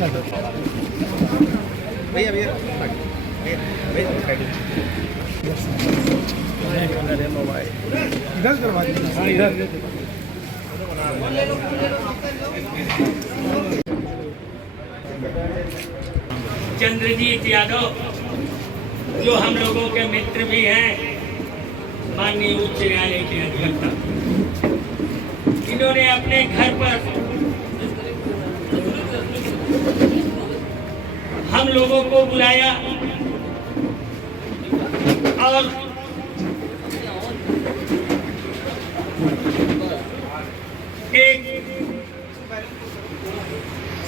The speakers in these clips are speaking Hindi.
भैया भैया मोबाइल इधर करवा दीजिए। हाँ इधर चंद्रजीत यादव जो हम लोगों के मित्र भी हैं, माननीय उच्च न्यायालय के अधिवक्ता, इन्होंने अपने घर पर हम लोगों को बुलाया और एक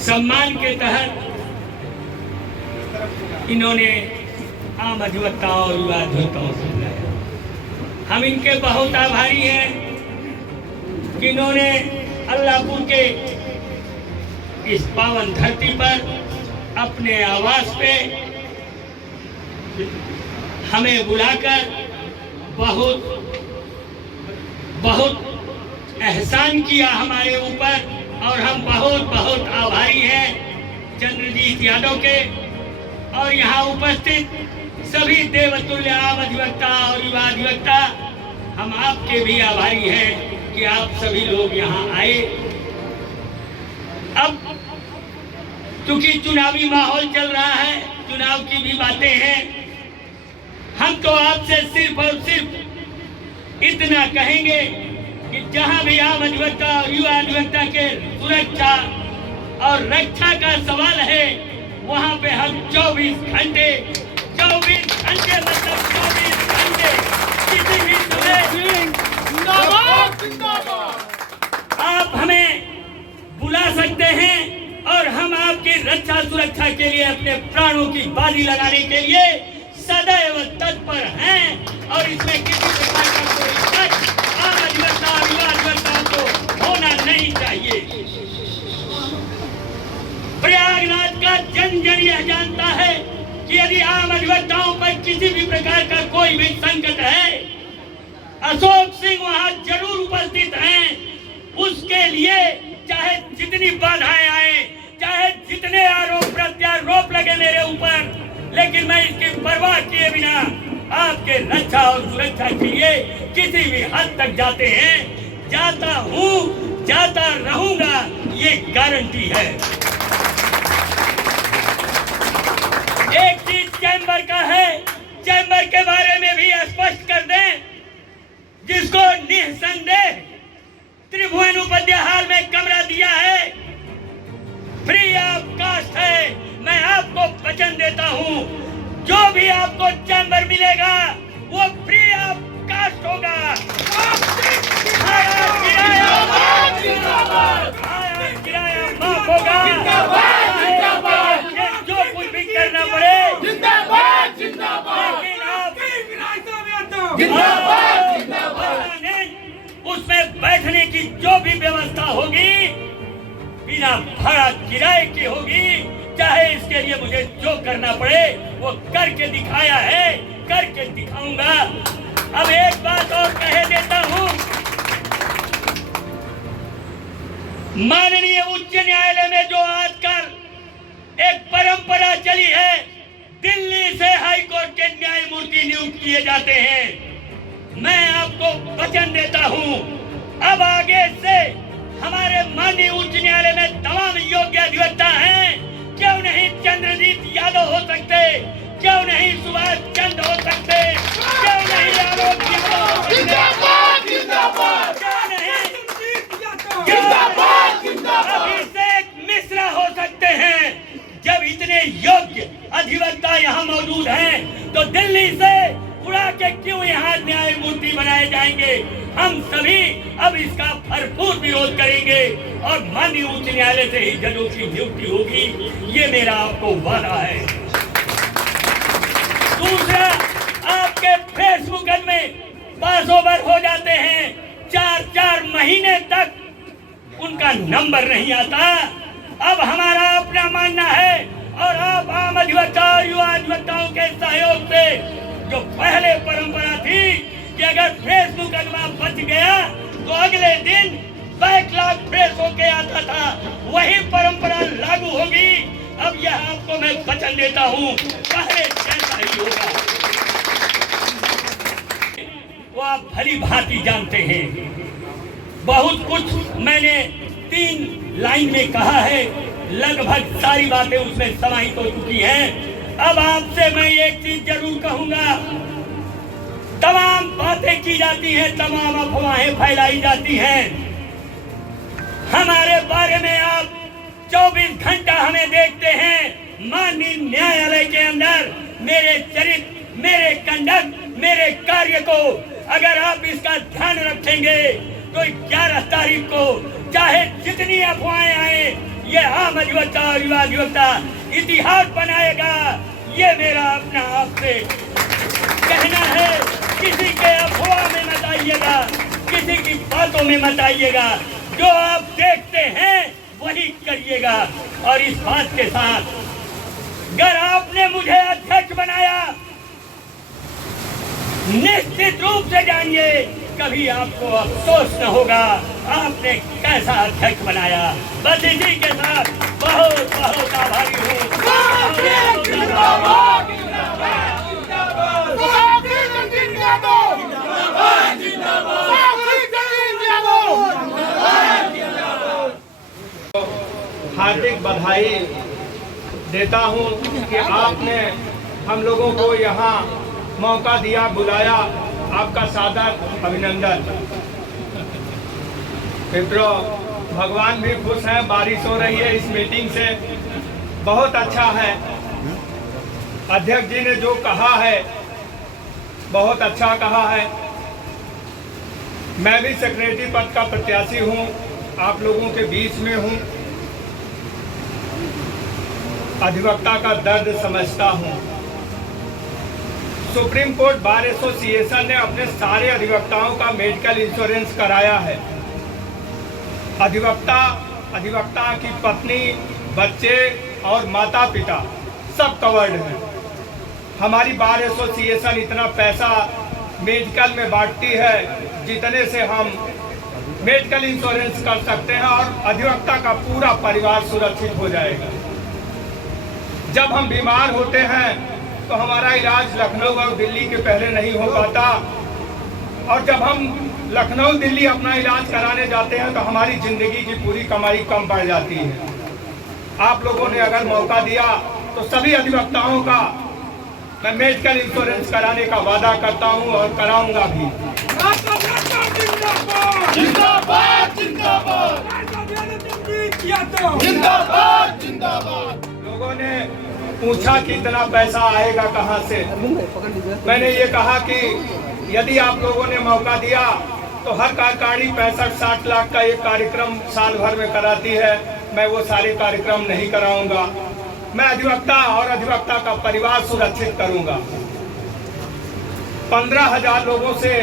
सम्मान के तहत इन्होंने आम अधिवक्ताओं और युवा अधिवक्ताओं से बुलाया। हम इनके बहुत आभारी हैं कि इन्होंने अल्लाहपुर के इस पावन धरती पर अपने आवास पे हमें बुलाकर बहुत बहुत एहसान किया हमारे ऊपर, और हम बहुत बहुत आभारी हैं चंद्रजीत यादव के और यहाँ उपस्थित सभी देवतुल्य आम अधिवक्ता और युवा अधिवक्ता। हम आपके भी आभारी हैं कि आप सभी लोग यहाँ आए। अब क्योंकि चुनावी माहौल चल रहा है, चुनाव की भी बातें हैं, हम तो आपसे सिर्फ और सिर्फ इतना कहेंगे कि जहां भी आम अधिवक्ता और युवा अधिवक्ता के सुरक्षा और रक्षा का सवाल है, वहां पे हम 24 घंटे मतलब 24 घंटे किसी भी समय आप हमें बुला सकते हैं और हम आपकी रक्षा सुरक्षा के लिए अपने प्राणों की बाजी लगाने के लिए सदैव तत्पर हैं। और इसमें किसी प्रकार का कोई शक आम अधिवक्ता और युवा अधिवक्ताओं को होना नहीं चाहिए। प्रयागराज का जन जन यह जानता है कि यदि आम अधिवक्ताओं पर किसी भी प्रकार का कोई भी संकट है, अशोक सिंह वहां जरूर उपस्थित हैं। उसके लिए चाहे जितनी बाधाएं आए, चाहे जितने आरोप प्रत्यारोप लगे मेरे ऊपर, लेकिन मैं इसकी परवाह किए बिना आपके रक्षा और सुरक्षा के लिए किसी भी हद तक जाते हैं, जाता हूं, जाता रहूंगा, ये गारंटी है। एक चीज चैम्बर का है, चैम्बर के बारे में भी स्पष्ट कर दें, जिसको निसंदेह त्रिभुवन उपाध्याय हाल में कमरा दिया है, फ्री ऑफ कास्ट है। मैं आपको वचन देता हूं, जो भी आपको चैम्बर मिलेगा वो फ्री ऑफ कास्ट होगा। किराया माफ होगा। जो कुछ भी करना पड़े, उसमें बैठने की जो भी व्यवस्था होगी बिना भाड़ा किराए की होगी। चाहे इसके लिए मुझे जो करना पड़े वो करके दिखाया है, करके दिखाऊंगा। अब एक बात और कह देता हूं, माननीय उच्च न्यायालय में जो आजकल एक परंपरा चली है, दिल्ली से हाई कोर्ट के न्यायमूर्ति नियुक्त किए जाते हैं। मैं आपको वचन देता हूं, अब आगे से हमारे माननीय उच्च न्यायालय में तमाम योग्य अधिवक्ता हैं। क्यों नहीं चंद्रजीत यादव हो सकते, क्यों नहीं सुभाष चंद हो सकते, क्यों नहीं आलोक यादव हो सकते, क्यों नहीं अभिषेक मिश्रा हो सकते हैं। जब इतने योग्य अधिवक्ता यहाँ मौजूद हैं, तो दिल्ली से उड़ा के क्यों यहाँ न्यायमूर्ति बनाए जाएंगे। हम सभी अब इसका भरपूर विरोध करेंगे और माननीय उच्च न्यायालय से ही जजों की नियुक्ति होगी, ये मेरा आपको वादा है। दूसरा, आपके फेसबुक में पास ओवर हो जाते हैं, 4-4 महीने तक उनका नंबर नहीं आता। अब हमारा अपना मानना है और आप आम अधिवक्ता और युवा अधिवक्ताओं के सहयोग से, जो पहले परंपरा थी कि अगर फेसबुक मुकदमा बच गया तो अगले दिन बैकलॉग फ्रेश होके आता था, वही परंपरा लागू होगी। यह आपको मैं वचन देता हूँ, पहले जैसा ही होगा। वो आप भली भांति जानते हैं, बहुत कुछ मैंने 3 लाइन में कहा है, लगभग सारी बातें उसमें समाहित हो चुकी हैं। अब आपसे मैं एक चीज जरूर कहूंगा, तमाम बातें की जाती हैं, तमाम अफवाहें फैलाई जाती हैं, हमारे बारे में आप 24 घंटा हमें देखते हैं। माननीय न्यायालय के अंदर मेरे चरित्र, मेरे कंडक्ट, मेरे कार्य को अगर आप इसका ध्यान रखेंगे तो 11 तारीख को चाहे जितनी अफवाहें आए, ये आम अधिवक्ता और युवा अधिवक्ता इतिहास बनाएगा। ये मेरा अपना आपसे कहना है। किसी के अफवाह में मत आइएगा, किसी की बातों में मत आइएगा, जो आप देखते हैं वही करिएगा। और इस बात के साथ, अगर आपने मुझे अध्यक्ष बनाया, निश्चित रूप से जानिए कभी आपको अफसोस न होगा आपने कैसा अध्यक्ष बनाया। बस इसी के साथ बहुत बहुत आभारी हूँ। हार्दिक बधाई देता हूं कि आपने हम लोगों को यहाँ मौका दिया, बुलाया। आपका सादर अभिनंदन। मित्रों, भगवान भी खुश हैं, बारिश हो रही है इस मीटिंग से, बहुत अच्छा है। अध्यक्ष जी ने जो कहा है बहुत अच्छा कहा है। मैं भी सेक्रेटरी पद का प्रत्याशी हूँ, आप लोगों के बीच में हूँ, अधिवक्ता का दर्द समझता हूँ। सुप्रीम कोर्ट बार एसोसिएशन ने अपने सारे अधिवक्ताओं का मेडिकल इंश्योरेंस कराया है। अधिवक्ता की पत्नी, बच्चे और माता पिता सब कवर्ड हैं। हमारी बार एसोसिएशन इतना पैसा मेडिकल में बांटती है जितने से हम मेडिकल इंश्योरेंस कर सकते हैं और अधिवक्ता का पूरा परिवार सुरक्षित हो जाएगा। जब हम बीमार होते हैं तो हमारा इलाज लखनऊ और दिल्ली के पहले नहीं हो पाता, और जब हम लखनऊ दिल्ली अपना इलाज कराने जाते हैं तो हमारी जिंदगी की पूरी कमाई कम पड़ जाती है। आप लोगों ने अगर मौका दिया तो सभी अधिवक्ताओं का मैं मेडिकल इंश्योरेंस कराने का वादा करता हूं और कराऊंगा भी। जिंदाबाद जिंदाबाद जिंदाबाद जिंदाबाद। लोगों ने पूछा कि इतना पैसा आएगा कहां से। मैंने ये कहा कि यदि आप लोगों ने मौका दिया तो हर कार्यकारिणी 65-60 लाख का एक कार्यक्रम साल भर में कराती है। मैं वो सारे कार्यक्रम नहीं कराऊंगा। मैं अधिवक्ता और अधिवक्ता का परिवार सुरक्षित करूंगा। 15,000 लोगों से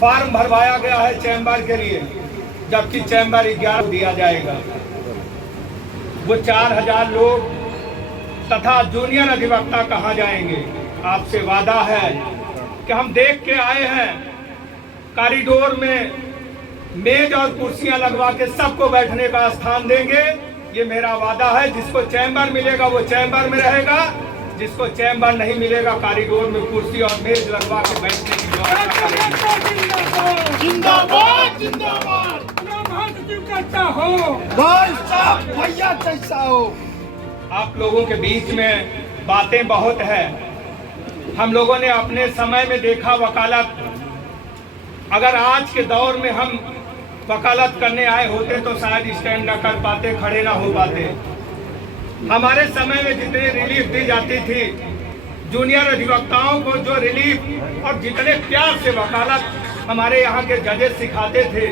फॉर्म भरवाया गया है चैम्बर के लिए, जबकि चैम्बर 11 दिया जाएगा। वो 4,000 लोग तथा जूनियर अधिवक्ता कहाँ जाएंगे? आपसे वादा है कि हम देख के आए हैं, कॉरिडोर में मेज और कुर्सियां लगवा के सबको बैठने का स्थान देंगे। ये मेरा वादा है। जिसको चैम्बर मिलेगा वो चैम्बर में रहेगा, जिसको चैम्बर नहीं मिलेगा कॉरिडोर में कुर्सी और मेज लगवा के बैठने की व्यवस्था करेंगे। जिंदाबाद जिंदाबाद। भाई साहब भैया जैसा हो। आप लोगों के बीच में बातें बहुत है। हम लोगों ने अपने समय में देखा वकालत। अगर आज के दौर में हम वकालत करने आए होते तो शायद स्टैंड न कर पाते, खड़े ना हो पाते। हमारे समय में जितनी रिलीफ दी जाती थी, जूनियर अधिवक्ताओं को जो रिलीफ और जितने प्यार से वकालत हमारे यहाँ के जजेस सिखाते थे,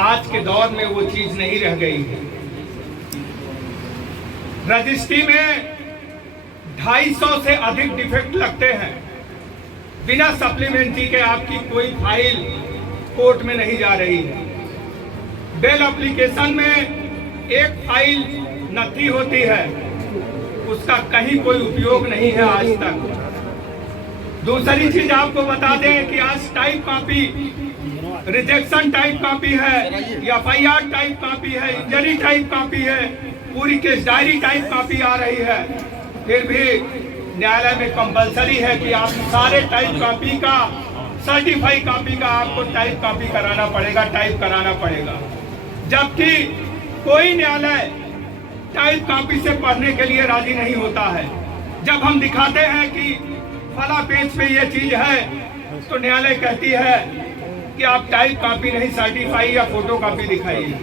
आज के दौर में वो चीज नहीं रह गई है। रजिस्ट्री में 250 से अधिक डिफेक्ट लगते हैं। बिना सप्लीमेंट्री के आपकी कोई फाइल कोर्ट में नहीं जा रही है। बेल एप्लीकेशन में एक फाइल नथी होती है, उसका कहीं कोई उपयोग नहीं है आज तक। दूसरी चीज आपको बता दें कि आज type copy, rejection type copy है, FIR टाइप कॉपी है, इंजरी टाइप कॉपी है, पूरी केस डायरी टाइप कॉपी आ रही है, फिर भी न्यायालय में कंपलसरी है कि आप सारे टाइप कॉपी का, सर्टिफाई कॉपी का आपको टाइप कॉपी कराना पड़ेगा, टाइप कराना पड़ेगा। जबकि कोई न्यायालय टाइप कॉपी से पढ़ने के लिए राजी नहीं होता है। जब हम दिखाते हैं कि फला पेज पे ये चीज है, तो न्यायालय कहती है कि आप टाइप कॉपी नहीं, सर्टिफाई या फोटो कॉपी दिखाइए।